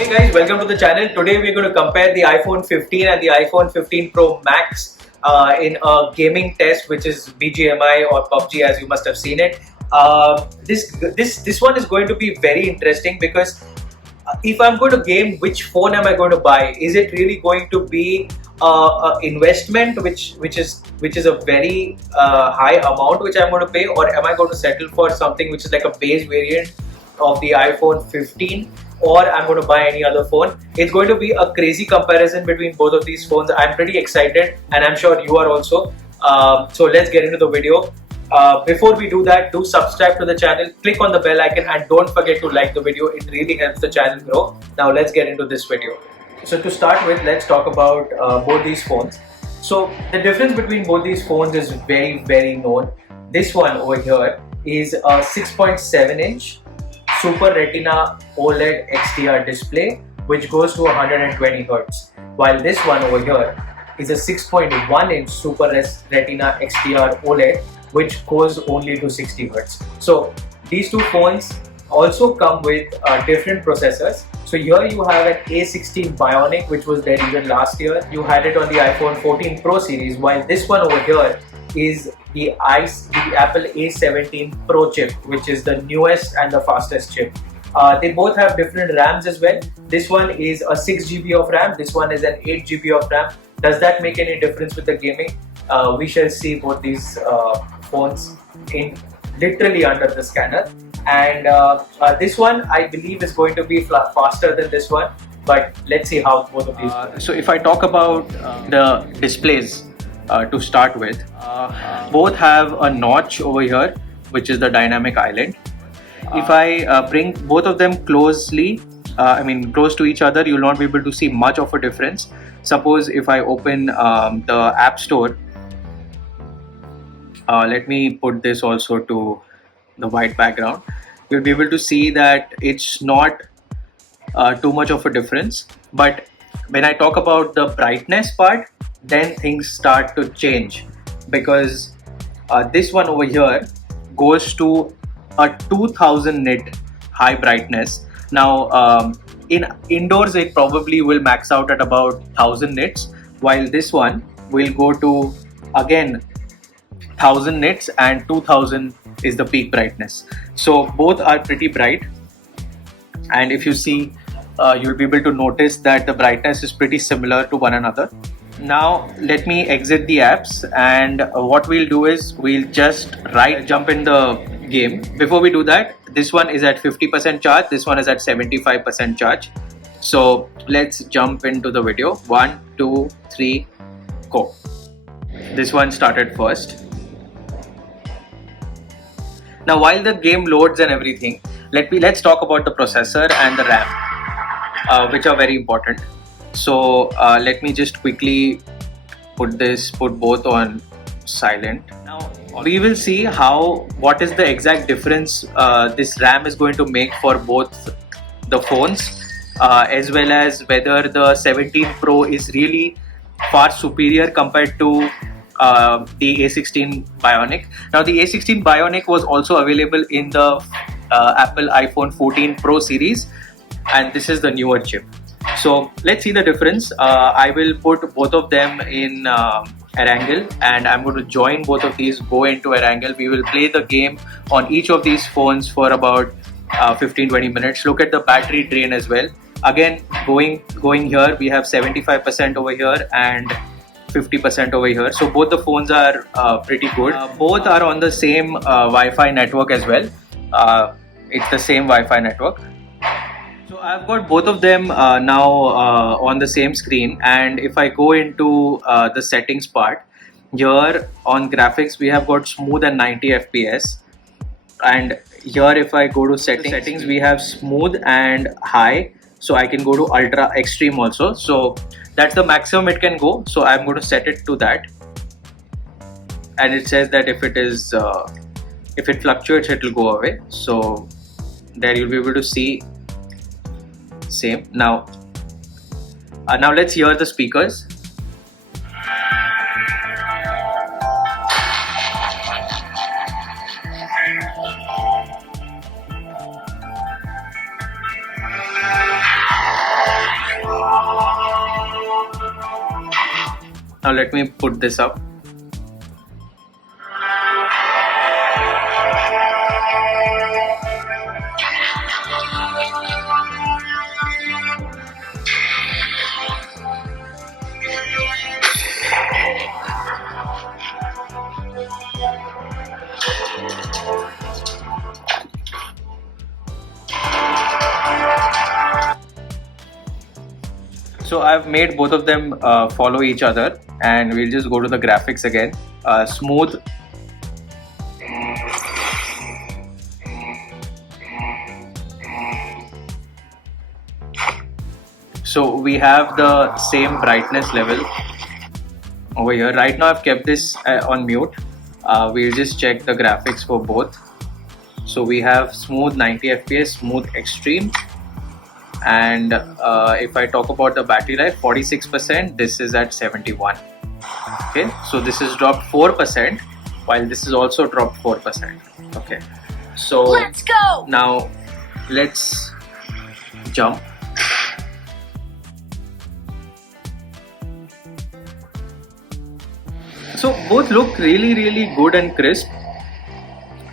Hey guys, welcome to the channel. Today we're going to compare the iPhone 15 and the iPhone 15 Pro Max in a gaming test, which is BGMI or Pubg, as you must have seen it. This one is going to be very interesting because if I'm going to game, which phone am I going to buy? Is it really going to be an investment, which is a very high amount which I'm going to pay, or am I going to settle for something which is like a base variant of the iPhone 15, or I'm going to buy any other phone? It's going to be a crazy comparison between both of these phones. I'm pretty excited, and I'm sure you are also. So let's get into the video. Before we do that, do subscribe to the channel, click on the bell icon, and don't forget to like the video. It really helps the channel grow. Now let's get into this video. So to start with, let's talk about both these phones. So the difference between both these phones is very known. This one over here is a 6.7 inch Super Retina OLED XDR display, which goes to 120 Hz, while this one over here is a 6.1 inch Super Retina XDR OLED, which goes only to 60 Hz. So these two phones also come with different processors. So here you have an A16 Bionic, which was there even last year. You had it on the iPhone 14 Pro series, while this one over here is the Apple A17 Pro chip, which is the newest and the fastest chip. They both have different RAMs as well. This one is a 6 GB of RAM, this one is an 8 GB of RAM. Does that make any difference with the gaming? We shall see both these phones in literally under the scanner. And this one I believe is going to be faster than this one, but let's see how both of these So if I talk about the displays to start with, both have a notch over here, which is the dynamic island. If I bring both of them closely, close to each other, you'll not be able to see much of a difference. Suppose if I open the App Store, let me put this also to the white background, you'll be able to see that it's not too much of a difference. But when I talk about the brightness part, then things start to change, because this one over here goes to a 2000 nit high brightness. Now in indoors it probably will max out at about 1000 nits, while this one will go to again 1000 nits, and 2000 is the peak brightness. So both are pretty bright, and if you see, you'll be able to notice that the brightness is pretty similar to one another. Now let me exit the apps, and what we'll do is we'll just jump in the game. Before we do that, this one is at 50% charge, this one is at 75% charge. So let's jump into the video. 1, 2, 3, go. This one started first. Now while the game loads and everything, let's talk about the processor and the RAM, which are very important. So let me just quickly put both on silent. Now we will see what is the exact difference this RAM is going to make for both the phones, as well as whether the 17 Pro is really far superior compared to the A16 Bionic. Now the A16 Bionic was also available in the Apple iPhone 14 Pro series, and this is the newer chip. So let's see the difference. I will put both of them in Erangel, and I'm going to join both of these, go into Erangel. We will play the game on each of these phones for about 15-20 minutes. Look at the battery drain as well. Again, going here, we have 75% over here and 50% over here. So both the phones are pretty good. Both are on the same Wi-Fi network as well. It's the same Wi-Fi network. So I've got both of them now on the same screen, and if I go into the settings part, here on graphics we have got smooth and 90 FPS, and here if I go to settings we have smooth and high, so I can go to ultra extreme also. So that's the maximum it can go, so I'm going to set it to that, and it says that if it fluctuates it will go away. So there you'll be able to see same. Now let's hear the speakers. Now let me put this up. So I've made both of them follow each other, and we'll just go to the graphics again. Smooth. So we have the same brightness level over here. Right now I've kept this on mute. We'll just check the graphics for both. So we have smooth 90 FPS, smooth extreme. And if I talk about the battery life, 46%, this is at 71. Okay, so this is dropped 4%, while this is also dropped 4%. Okay, so let's go. Now let's jump. So both look really good and crisp.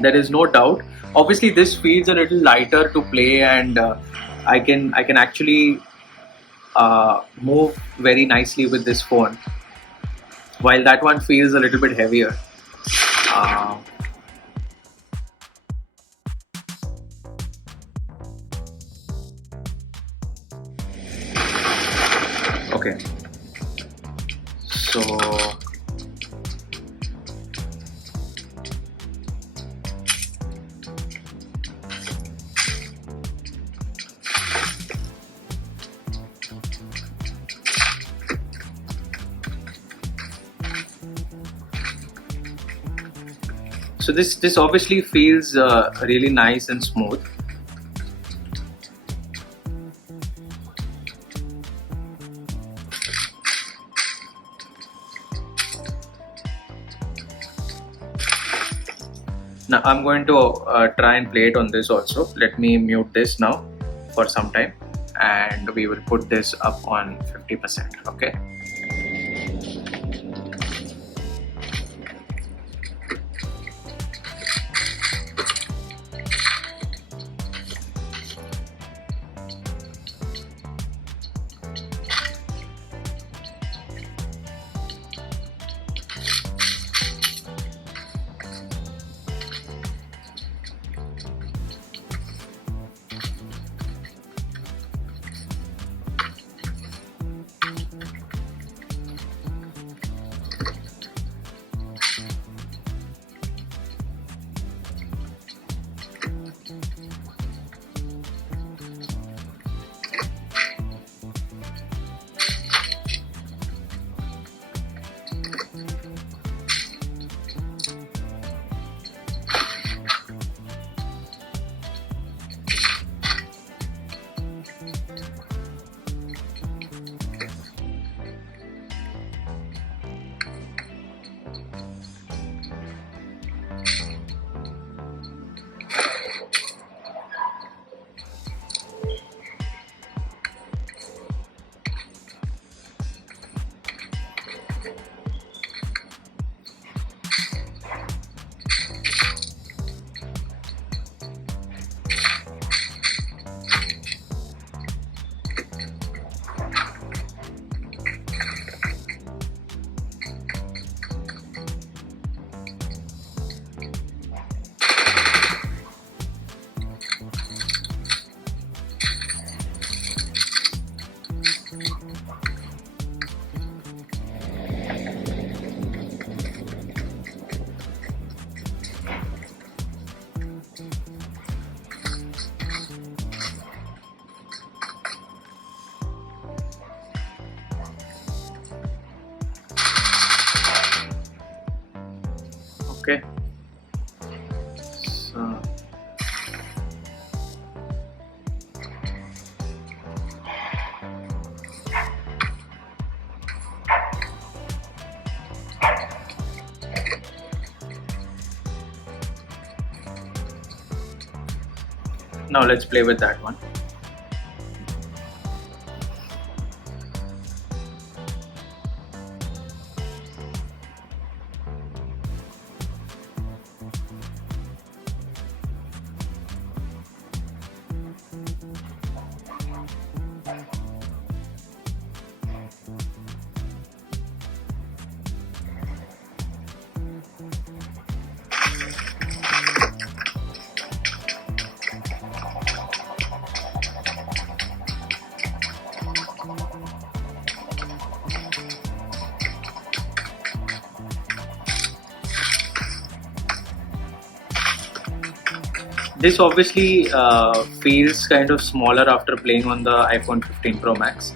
There is no doubt. Obviously this feels a little lighter to play, and I can actually move very nicely with this phone, while that one feels a little bit heavier. Okay, so this obviously feels really nice and smooth. Now I'm going to try and play it on this also. Let me mute this now for some time, and we will put this up on 50%. Okay. Okay. So now let's play with that one. This obviously feels kind of smaller after playing on the iPhone 15 Pro Max.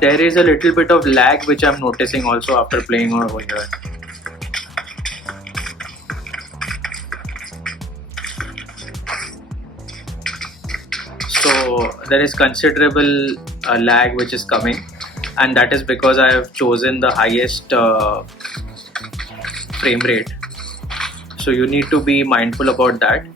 There is a little bit of lag which I'm noticing also after playing over here. So there is considerable lag which is coming, and that is because I have chosen the highest frame rate. So you need to be mindful about that.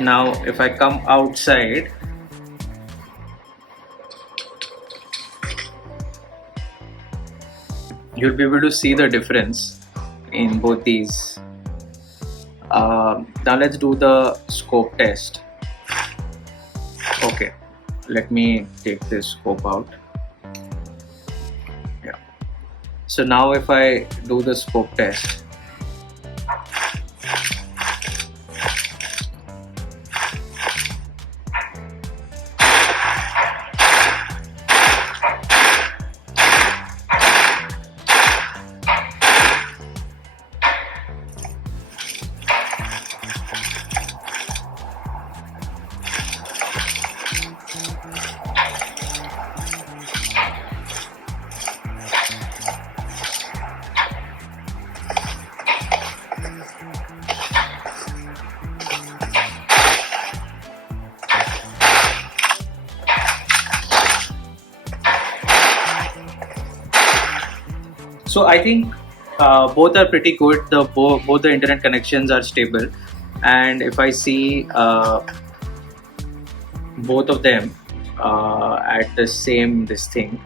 Now if I come outside, you'll be able to see the difference in both these. Now let's do the scope test. Okay, let me take this scope out. Yeah. So now if I do the scope test, so I think both are pretty good. Both the internet connections are stable, and if I see both of them at the same thing.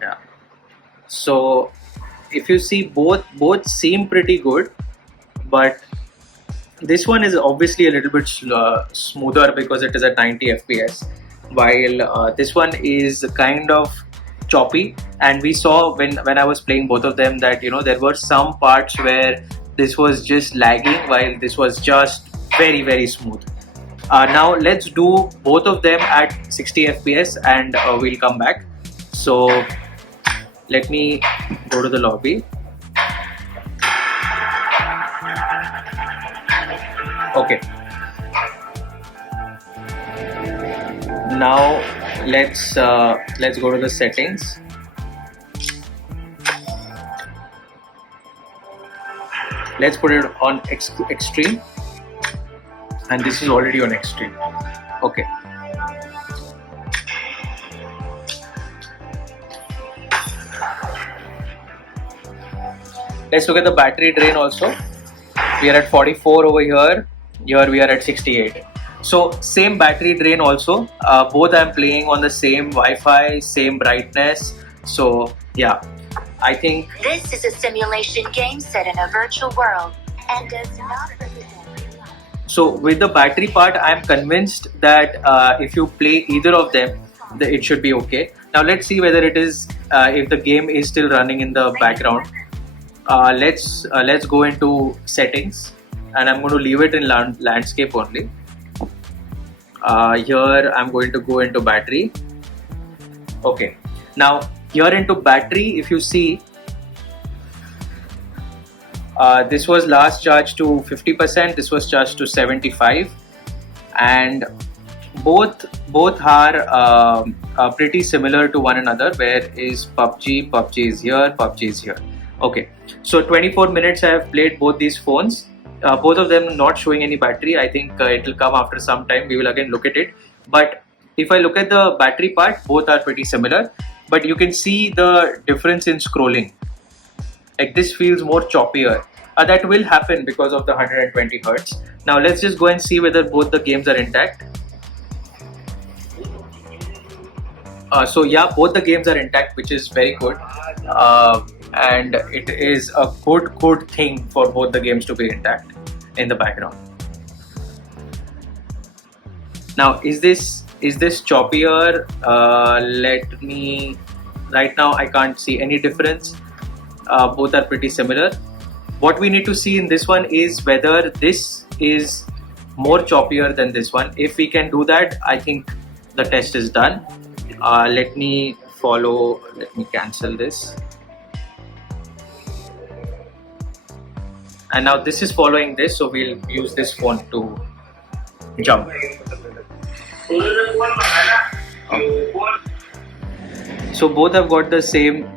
Yeah. So if you see both seem pretty good, but this one is obviously a little bit smoother because it is at 90 FPS, while this one is kind of choppy. And we saw when I was playing both of them that there were some parts where this was just lagging while this was just very smooth. Now let's do both of them at 60 FPS and we'll come back. So let me go to the lobby. Okay. Now let's go to the settings. Let's put it on extreme, and this is already on extreme. Okay. Let's look at the battery drain also. We are at 44 over here. Here we are at 68. So same battery drain also. Both I'm playing on the same Wi-Fi, same brightness. So yeah, I think this is a simulation game set in a virtual world and does not represent real life. So with the battery part, I'm convinced that if you play either of them, it should be okay. Now let's see whether it is if the game is still running in the background. Let's go into settings, and I'm going to leave it in landscape only. Here I'm going to go into battery. Okay, now here into battery, if you see, this was last charged to 50%, this was charged to 75, and both are pretty similar to one another. Where is PUBG is here, PUBG is here. Okay, so 24 minutes I have played both these phones. Both of them not showing any battery. I think it will come after some time. We will again look at it. But if I look at the battery part, both are pretty similar. But you can see the difference in scrolling. Like this feels more choppier. That will happen because of the 120 Hz. Now let's just go and see whether both the games are intact. So yeah, both the games are intact, which is very good. And it is a good thing for both the games to be intact in the background. Now, is this choppier? Let me. Right now, I can't see any difference. Both are pretty similar. What we need to see in this one is whether this is more choppier than this one. If we can do that, I think the test is done. Let me cancel this. And now this is following this, so we'll use this phone to jump. So both have got the same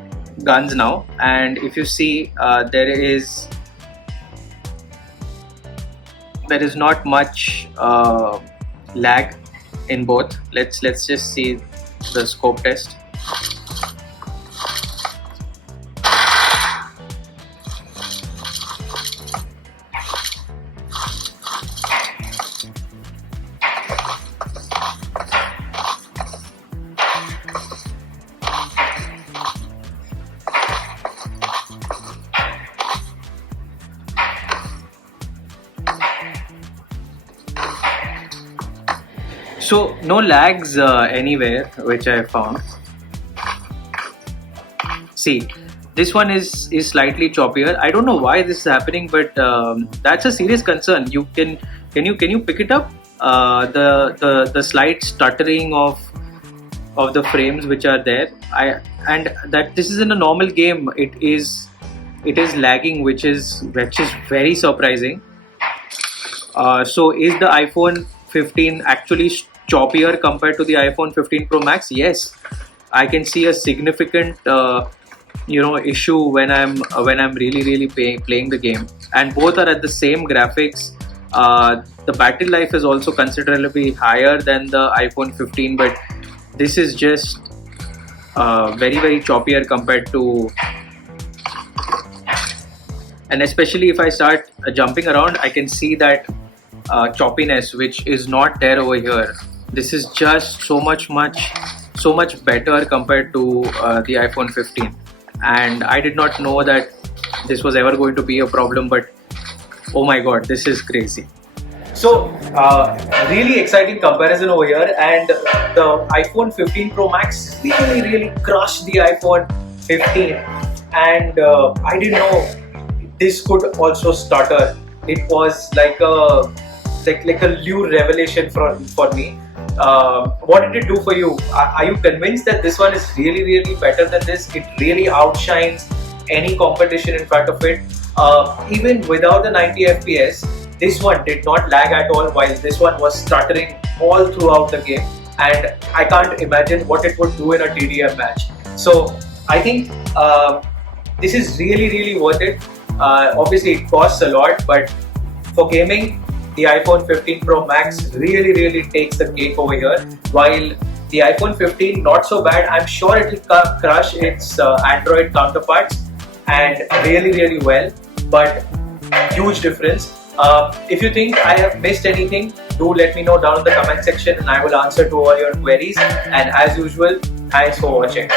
guns now, and if you see, there is not much lag in both. Let's just see the scope test. So no lags anywhere, which I found. See, this one is slightly choppier. I don't know why this is happening, but that's a serious concern. Can you pick it up? The slight stuttering of the frames which are there. And that this is in a normal game. It is lagging, which is very surprising. So is the iPhone 15 actually choppier compared to the iPhone 15 Pro Max? Yes, I can see a significant issue when I'm really playing the game, and both are at the same graphics. The battery life is also considerably higher than the iPhone 15, but this is just very choppier compared to. And especially if I start jumping around, I can see that choppiness which is not there over here. This is just so much better compared to the iPhone 15, and I did not know that this was ever going to be a problem, but oh my god, this is crazy. So really exciting comparison over here, and the iPhone 15 Pro Max really crushed the iPhone 15, and I didn't know this could also stutter. It was like a new revelation for me. What did it do for you? Are you convinced that this one is really better than this? It really outshines any competition in front of it. Even without the 90 FPS, this one did not lag at all, while this one was stuttering all throughout the game, and I can't imagine what it would do in a TDM match. So I think this is really worth it. Obviously it costs a lot, but for gaming, the iPhone 15 Pro Max really takes the cake over here, while the iPhone 15 not so bad. I'm sure it will crush its Android counterparts and really well, but huge difference. If you think I have missed anything, do let me know down in the comment section and I will answer to all your queries. And as usual, thanks for watching.